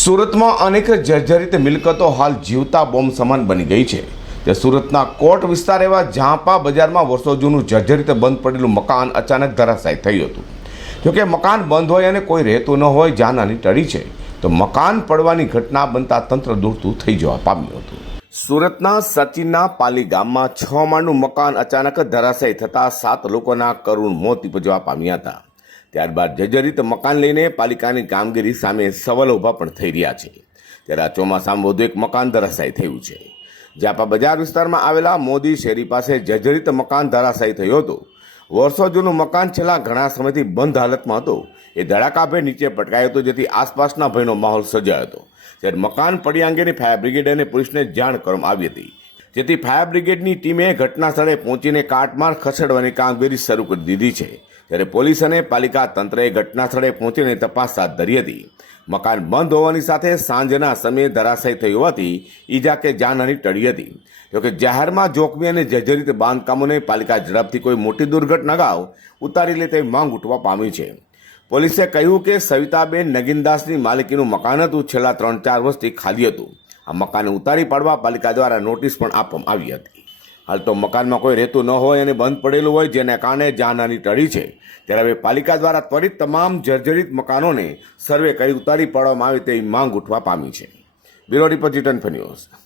સુરતમાં અનેક જર્જરિત મિલકતો હાલ જીવતા બોમ્બ સમાન બની ગઈ છે. તે સુરતના કોટ વિસ્તાર એવા ઝાંપા બજારમાં વર્ષો જૂનું જર્જરિત બંધ પડેલું મકાન અચાનક ધરાશાયી થયું હતું. જોકે મકાન બંધ હોય અને કોઈ રહેતું ન હોય જાનહાની ટળી છે. તો મકાન પડવાની ઘટના બનતા તંત્ર દોડતું થઈ જવા પામ્યું હતું. સુરતના સચિનના પાલી ગામમાં છ માળનું મકાન અચાનક ધરાશાયી થતાં સાત લોકોના કરુણ મોત નિપજવા પામ્યા હતા. ત્યારબાદ જર્જરિત મકાન લઈને પાલિકાની કામગીરી સામે સવાલો ઊભા પણ થઈ રહ્યા છે. ત્યારે આ ચોમાસામાં વધુ એક મકાન ધરાશાયી થયું છે. જાપા બજાર વિસ્તારમાં આવેલા મોદી શેરી પાસે જર્જરિત મકાન ધરાશાયી થયું હતું. વર્ષો જૂનું મકાન છેલ્લા ઘણા સમયથી બંધ હાલતમાં હતું. એ ધડાકાભેર નીચે પટકાયું હતું, જેથી આસપાસના ભયનો માહોલ સર્જાયો હતો. ત્યારે મકાન પડી અંગેની ફાયર બ્રિગેડ અને પોલીસને જાણ કરવામાં આવી હતી. જેથી ફાયર બ્રિગેડની ટીમે ઘટના સ્થળે પહોંચીને કાટમાળ ખસેડવાની કામગીરી શરૂ કરી દીધી છે. ત્યારે પોલીસ અને પાલિકા તંત્રએ ઘટના સ્થળે પહોંચીને તપાસ હાથ ધરી હતી. મકાન બંધ હોવાની સાથે સાંજના સમયે ધરાશાયી થઈ હોવાથી ઈજા કે જાનહાની ટળી હતી. જોકે જાહેરમાં જોખમી અને જર્જરિત બાંધકામોને પાલિકા ઝડપથી કોઈ મોટી દુર્ઘટના અગાઉ ઉતારી લે તેવી માંગ ઉઠવા પામી છે. પોલીસે કહ્યું કે સવિતાબેન નગીનદાસની માલિકીનું મકાન હતું, છેલ્લા ત્રણ ચાર વર્ષથી ખાલી હતું. આ મકાને ઉતારી પાડવા પાલિકા દ્વારા નોટિસ પણ આપવામાં આવી હતી. હાલ તો મકાનમાં કોઈ રહેતું ન હોય અને બંધ પડેલું હોય જેના કારણે જાનહાની ટળી છે. ત્યારે હવે પાલિકા દ્વારા ત્વરિત તમામ જર્જરિત મકાનોને સર્વે કરી ઉતારી પાડવામાં આવે તેવી માંગ ઉઠવા પામી છે. Bureau report return news.